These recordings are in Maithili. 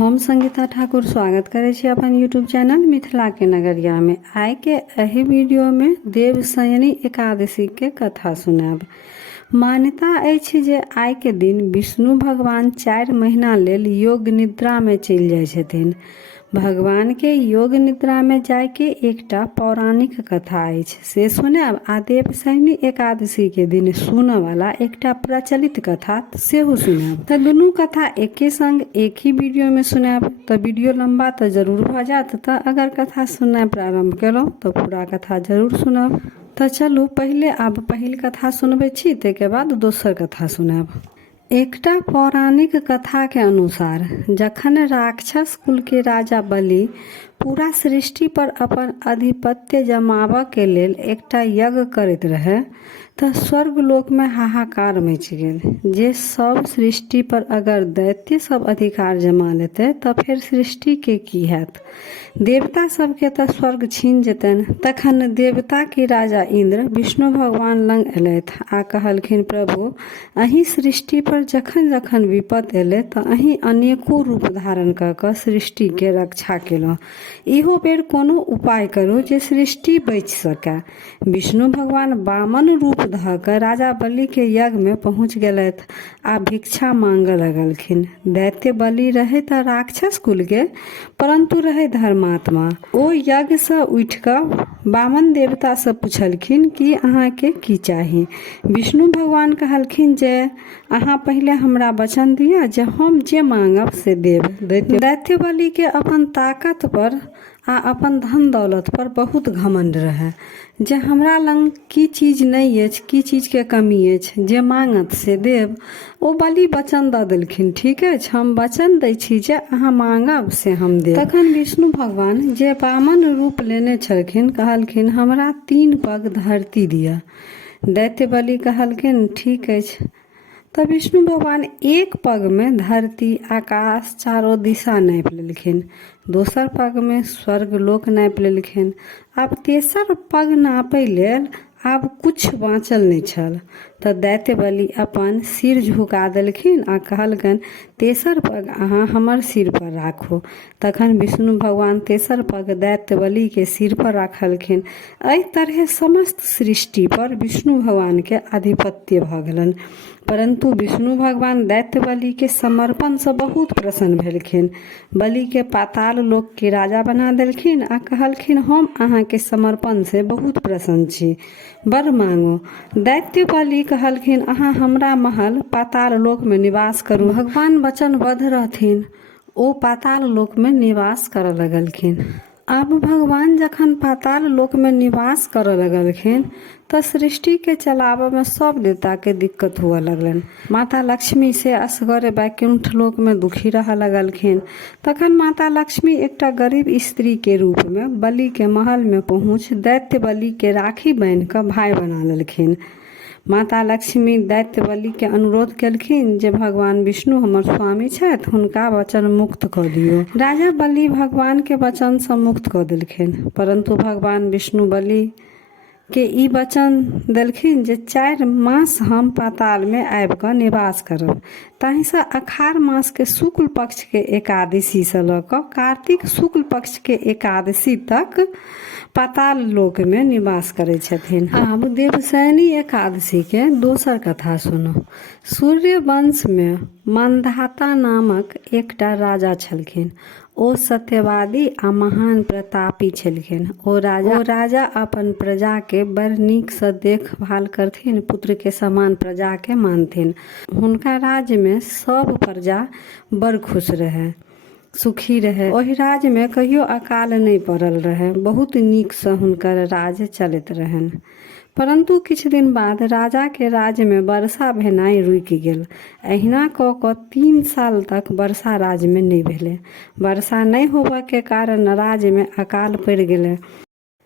हम संगीता ठाकुर स्वागत करे छी अपन यूट्यूब चैनल मिथिला के नगरिया में। आइ के एहि वीडियो में देवशयनी एकादशी के कथा सुनाब। मान्यता अछि जे आइ के दिन विष्णु भगवान 4 महीना लेल योग निद्रा में चलि जाइ छथिन। भगवान के योग निद्रा में जाय के एकटा पौराणिक कथा अछि, से सुनाब। आ देवशयनी एकादशी के दिन सुनय वाला एकटा प्रचलित कथा सेहो सुनाब। तो दुनू कथा एके संग एक ही वीडियो में सुनाब तो वीडियो लंबा तो जरूर भ जात। तो अगर कथा सुनना प्रारंभ केलहुँ तो पूरा कथा जरूर सुनब। तो चलू पहले आब पहिल कथा सुनबे छी, ताहिके बाद दोसर कथा सुनाब। एकटा पौराणिक कथा के अनुसार जखन राक्षस कुल के राजा बलि पूरा सृष्टि पर अपन आधिपत्य जमाबऽ के लेल एकटा यज्ञ करैत रहे तऽ स्वर्ग लोक में हाहाकार मच गेल जे सब सृष्टि पर अगर दैत्य सब अधिकार जमा लेते तऽ फिर सृष्टि के की हैत। देवता सब के तऽ स्वर्ग छीन जेतन। तखन देवता के राजा इंद्र विष्णु भगवान लंग एलैथ आ कहलखिन, प्रभु अहीं सृष्टि पर जखन जखन विपद एले तऽ अहीं अनेको रूप धारण क क सृष्टि के रक्षा केलहुँ। इहो बेर कोनो उपाय करू जे सृष्टि बचि सके। विष्णु भगवान वामन रूप ध क राजा बलि के यज्ञ में पहुँच गेलैथ आ भिक्षा मांगऽ लगलखिन। दैत्य बलि रहे तऽ राक्षस कुल के, परंतु रहे धर्मात्मा। ओ यज्ञ से उठि क वामन देवता से पूछलखिन कि अहाँ के की चाही। विष्णु भगवान कहलखिन जे अहाँ पहले हमरा वचन दिया जे हम जे मांगब से देब। दैत्य बलि के अपन ताकत पर आ अपन धन दौलत पर बहुत घमंड रहे जे हमरा लंग की चीज नहीं अछि, की चीज के कमी अछि, जे मांगत से देब। ओ बलि वचन दऽ देलखिन, ठीक अछि, हम वचन दै छी जे अहाँ मांगब से हम देब। तखन विष्णु भगवान जे वामन रूप लेने छलखिन कहलखिन, हमरा 3 पग धरती दिअ। दैत्य बलि कहलखिन, ठीक अछि। तऽ विष्णु भगवान 1 पग में धरती आकाश चारों दिशा नापि लेलखिन, दोसर पग में स्वर्ग लोक नापि लेलखिन। आब तेसर पग नापै लेल आब कुछ बाँचल नहीं छल। तऽ दैत्य बलि अपन सिर झुका देलखिन आ कहलकन, तेसर पग अहाँ हमर सिर पर राखू। तखन विष्णु भगवान तेसर पग दैत्य बलि के सिर पर राखलखिन। एहि तरह समस्त सृष्टि पर विष्णु भगवान के आधिपत्य भ गेलन। परंतु विष्णु भगवान दैत्य बलि के समर्पण से बहुत प्रसन्न भेलखिन। बलि के पाताल लोक के राजा बना देलखिन आ कहलखिन, हम अहाँ के समर्पण से बहुत प्रसन्न छी, वर मांगो। दैत्य बलि कहलखिन, अहाँ हमरा महल पाताल लोक में निवास करू। भगवान वचनबद्ध रहथिन, ओ पाताल लोक में निवास करऽ लगलखिन। अब भगवान जखन पाताल लोक में निवास करऽ लगलखिन तो सृष्टि के चलावे में सब देवता के दिक्कत हुआ लगलन। माता लक्ष्मी से असगरे वैकुंठ लोक में दुखी रह लगलखिन। तखन माता लक्ष्मी एकटा गरीब स्त्री के रूप में बलि के महल में पहुँच दैत्य बलि के राखी बांध क भाई बना लेलखिन। माता लक्ष्मी दैत्य बलि के अनुरोध केलखिन जे भगवान विष्णु हमर स्वामी छथि, हुनका वचन मुक्त कऽ दियौ। राजा बलि भगवान के वचन से मुक्त कऽ देलखिन, परंतु भगवान विष्णु बलि के ई वचन देलखिन जे 4 मास हम पाताल में आबि कऽ निवास करब। ताहि से अखाढ़ मास के शुक्ल पक्ष के एकादशी से लऽ कऽ कार्तिक शुक्ल पक्ष के एकादशी तक पाताल लोक में निवास करे छथिन। आब देवशयनी एकादशी के दोसर कथा सुनो। सूर्य वंश में मंधाता नामक एकटा राजा छलखिन। ओ सत्यवादी आ महान प्रतापी छलखिन। ओ राजा अपन प्रजा के बड़ नीक से देखभाल करथिन, पुत्र के समान प्रजा के मानथिन। हुनका राज्य में सब प्रजा बड़ खुश रहे, सुखी रहे। ओहि राज्य में कहियो अकाल नहीं पड़ल रहे, बहुत नीक से हुनकर राज्य चलैत रहन। परंतु किछु दिन बाद राजा के राज्य में वर्षा भेनाइ रुकि गेल। एहिना कऽ कऽ 3 साल तक वर्षा राज्य में नहीं भेलै। वर्षा नहीं होबऽ के कारण राज्य में अकाल पड़ि गेलै।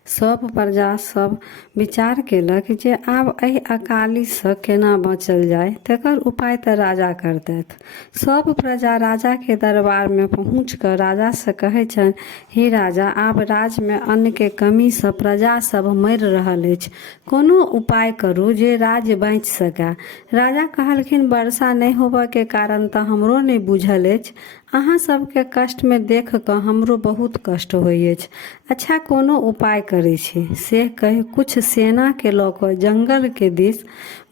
सब प्रजा सब विचार केलक जे आब एहि अकाली से केना बचल जाय, तेकर उपाय तऽ राजा करतैथ। सब प्रजा राजा के दरबार में पहुँच कर राजा से कहै छनि, हे राजा, आब राज्य में अन्न के कमी से प्रजा सब मरि रहल अछि, कोनो उपाय करू जे राज्य बाँचि सकै। राजा कहलखिन, वर्षा नहीं होबऽ के कारण तऽ हमरो नहीं बुझल अछि, अहाँ सबके कष्ट में देख कऽ हमरो बहुत कष्ट होइ अछि। अच्छा कोनो उपाय करै छी से कहि कुछ सेना के लऽ कऽ जंगल के दिस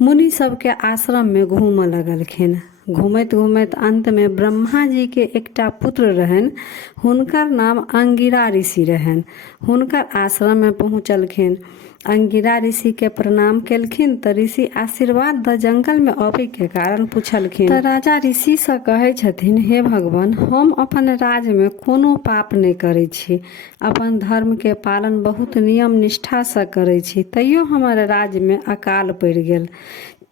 मुनि सबके आश्रम में घूमऽ लगलखिन। घूमैत घूमैत अंत में ब्रह्मा जी के एकटा पुत्र रहनि, हुनकर नाम अंगिरा ऋषि रहनि। हुनकर आश्रम में पहुँचलखिन। अंगिरा ऋषि के प्रणाम केलखिन तऽ ऋषि आशीर्वाद द जंगल में अबै के कारण पूछलखिन। तऽ राजा ऋषि से कहै छथिन, हे भगवान, हम अपन राज में कोनो पाप नहीं करै छी, अपन धर्म के पालन बहुत नियम निष्ठा से करै छी, तैयो हमर राज में अकाल पड़ि गेल।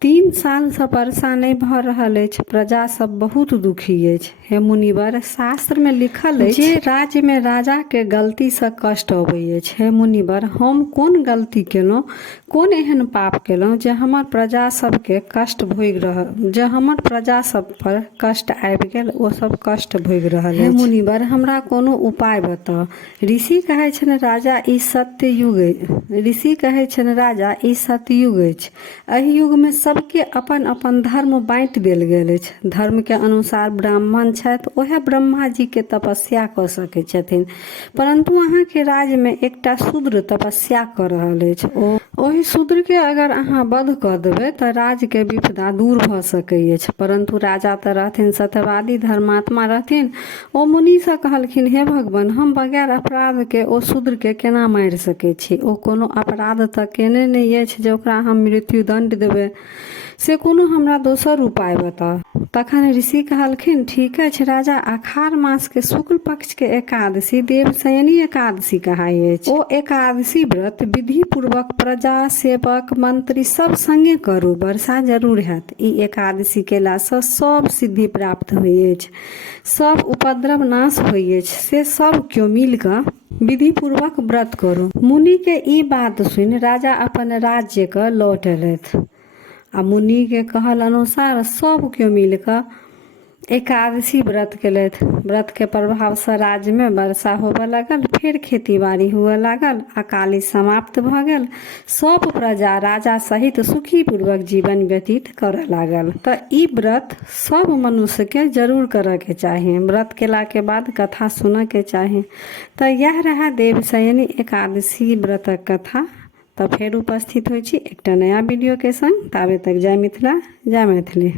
3 साल से वर्षा नहीं भ रहल अछि, प्रजा सब बहुत दुखी अछि। हे मुनिवर, शास्त्र में लिखल अछि जे राज्य में राजा के गलती से कष्ट अबै अछि। हे मुनिवर, हम कोन गलती केलहुँ, कोन एहन पाप केलहुँ जे हमर प्रजा सब के कष्ट भोगि रहल, जे हमर प्रजा सब पर कष्ट आबि गेल, ओ सब कष्ट भोगि रहल अछि। हे मुनिवर, हमरा कोनो उपाय बताउ। ऋषि कहै छनि, राजा ई सत्य युग अछि। ऋषि कहै छनि, राजा ई सत्य युग अछि। एहि युग में सबके अपन अपन धर्म बाँटि देल गेल अछि। धर्म के अनुसार ब्राह्मण छथि, ओहे ब्रह्मा जी के तपस्या कऽ सकै छथिन, परंतु अहाँ के राज्य में एकटा शूद्र तपस्या कर रहल अछि। ओहि शूद्र के अगर अहाँ वध कऽ देबै तऽ राज्य के विपदा दूर भऽ सकै अछि। परंतु राजा तऽ रहथिन सत्यवादी, धर्मात्मा रहथिन। ओ मुनि से कहलखिन, हे भगवान, हम बगैर अपराध के ओ शूद्र के केना मारि सकै छी? ओ कोनो अपराध तऽ केने नहीं अछि जे ओकरा हम मृत्यु दंड देबै। से कोनो हमरा दोसर उपाय बताउ। तखन ऋषि कहलखिन, ठीक अछि राजा, आषाढ़ मास के शुक्ल पक्ष के एकादशी देवशयनी एकादशी कहाइ अछि। ओ एकादशी व्रत विधि पूर्वक प्रजा, सेवक, मंत्री सब संगे करू, वर्षा जरूर हैत। ई एकादशी केला से सब सिद्धि प्राप्त होइ अछि, सब उपद्रव नाश होइ अछि। से सब क्यों मिल कऽ विधि पूर्वक व्रत करू। मुनि के ई बात सुनि राजा अपन राज्य क लौट एलथि आ मुनि के कहल अनुसार सब क्यों मिल कऽ एकादशी व्रत केलथि। व्रत के प्रभाव से राज्य में वर्षा होबऽ लगल, फिर खेती बाड़ी हुए लागल, अकाली समाप्त भ गेल। सब प्रजा राजा सहित सुखी पूर्वक जीवन व्यतीत करऽ लागल। तऽ ई व्रत सब मनुष्य के जरूर करऽ के चाही। व्रत केला के बाद कथा सुनऽ के चाही। तऽ यह रहा देवशयनी एकादशी व्रतक कथा। तऽ फेर उपस्थित होइ छी एकटा नया वीडियो के संग। ताबे तक जय मिथिला, जय मैथिली।